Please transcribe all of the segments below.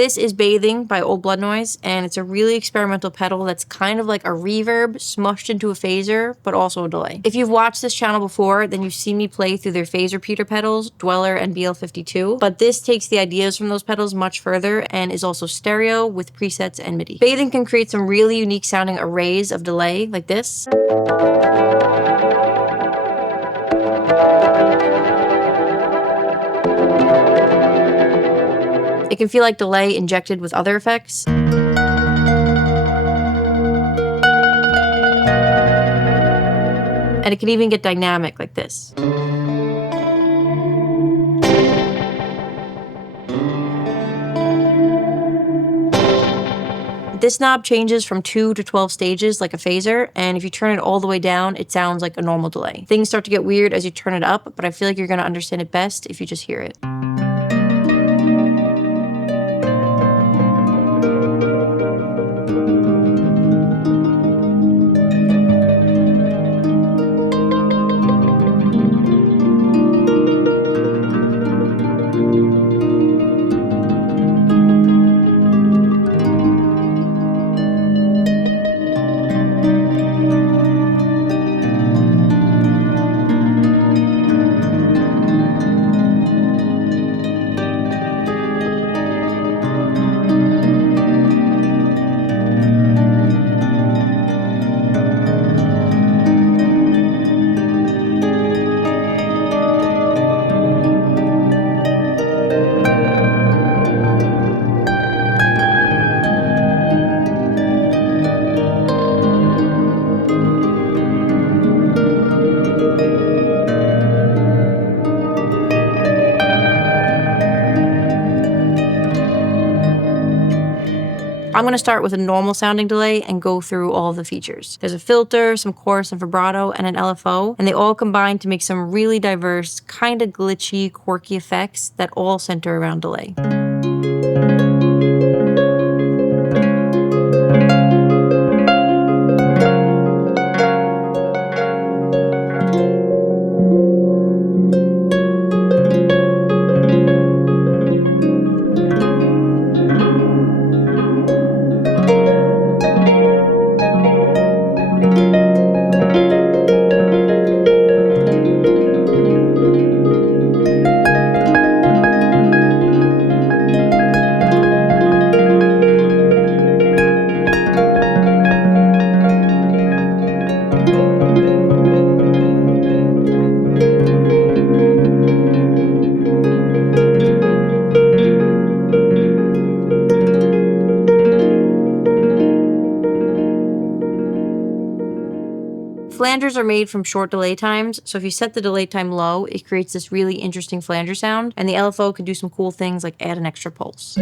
This is Bathing by Old Blood Noise, and it's a really experimental pedal that's kind of like a reverb smushed into a phaser, but also a delay. If you've watched this channel before, then you've seen me play through their phaser repeater pedals, Dweller and BL52, but this takes the ideas from those pedals much further and is also stereo with presets and MIDI. Bathing can create some really unique sounding arrays of delay like this. It can feel like delay injected with other effects. And it can even get dynamic like this. This knob changes from 2 to 12 stages like a phaser, and if you turn it all the way down, it sounds like a normal delay. Things start to get weird as you turn it up, but I feel like you're gonna understand it best if you just hear it. I'm going to start with a normal sounding delay and go through all of the features. There's a filter, some chorus and vibrato, and an LFO, and they all combine to make some really diverse, kind of glitchy, quirky effects that all center around delay. Flangers are made from short delay times, so if you set the delay time low, it creates this really interesting flanger sound, and the LFO can do some cool things like add an extra pulse.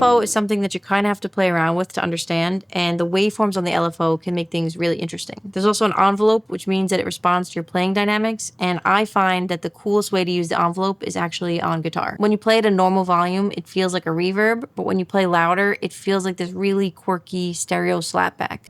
LFO is something that you kind of have to play around with to understand, and the waveforms on the LFO can make things really interesting. There's also an envelope, which means that it responds to your playing dynamics, and I find that the coolest way to use the envelope is actually on guitar. When you play at a normal volume, it feels like a reverb, but when you play louder, it feels like this really quirky stereo slapback.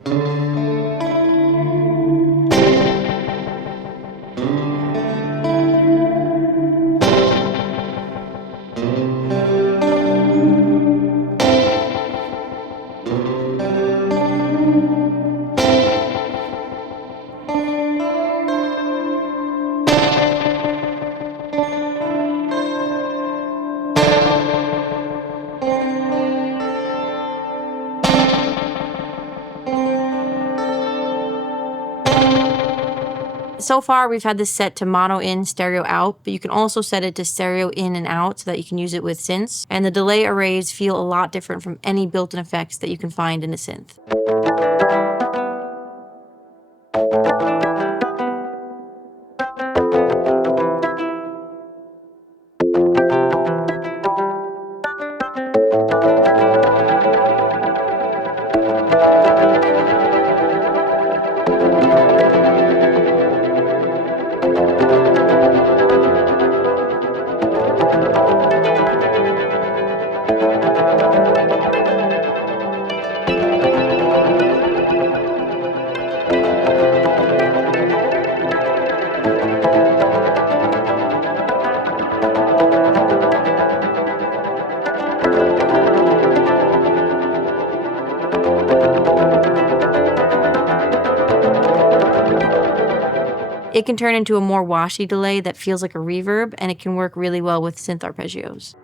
So far, we've had this set to mono in, stereo out, but you can also set it to stereo in and out so that you can use it with synths. And the delay arrays feel a lot different from any built-in effects that you can find in a synth. It can turn into a more washy delay that feels like a reverb, and it can work really well with synth arpeggios.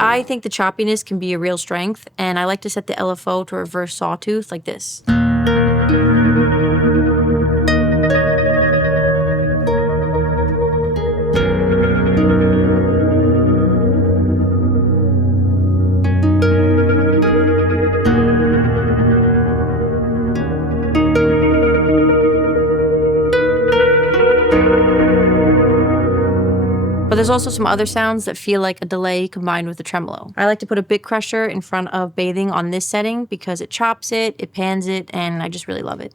I think the choppiness can be a real strength, and I like to set the LFO to reverse sawtooth like this. But there's also some other sounds that feel like a delay combined with a tremolo. I like to put a bit crusher in front of bathing on this setting because it chops it, it pans it, and I just really love it.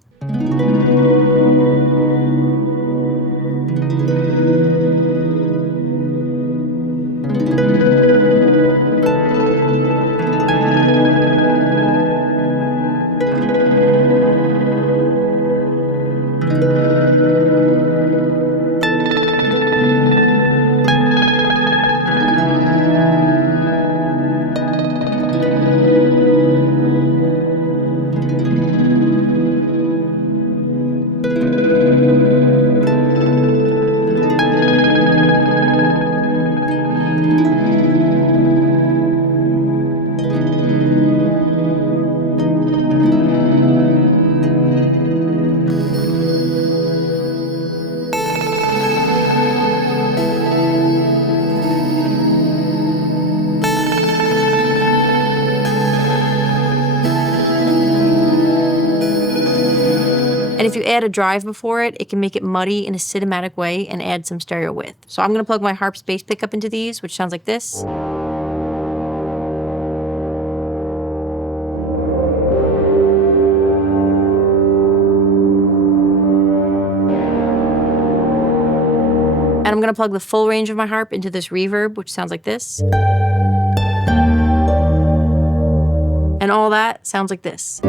And if you add a drive before it, it can make it muddy in a cinematic way and add some stereo width. So I'm gonna plug my Harpist bass pickup into these, which sounds like this. And I'm gonna plug the full range of my harp into this reverb, which sounds like this. And all that sounds like this.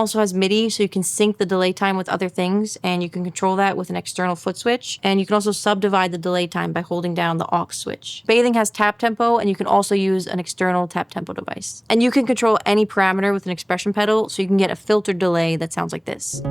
also has MIDI, so you can sync the delay time with other things, and you can control that with an external foot switch. And you can also subdivide the delay time by holding down the aux switch. Bathing has tap tempo, and you can also use an external tap tempo device. And you can control any parameter with an expression pedal, so you can get a filtered delay that sounds like this.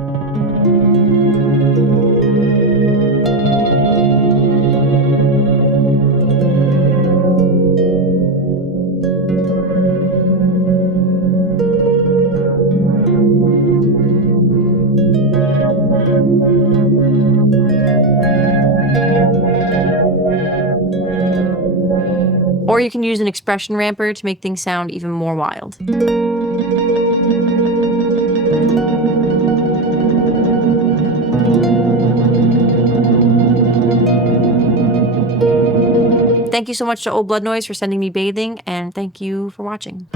Or you can use an expression ramper to make things sound even more wild. Thank you so much to Old Blood Noise for sending me Bathing, and thank you for watching.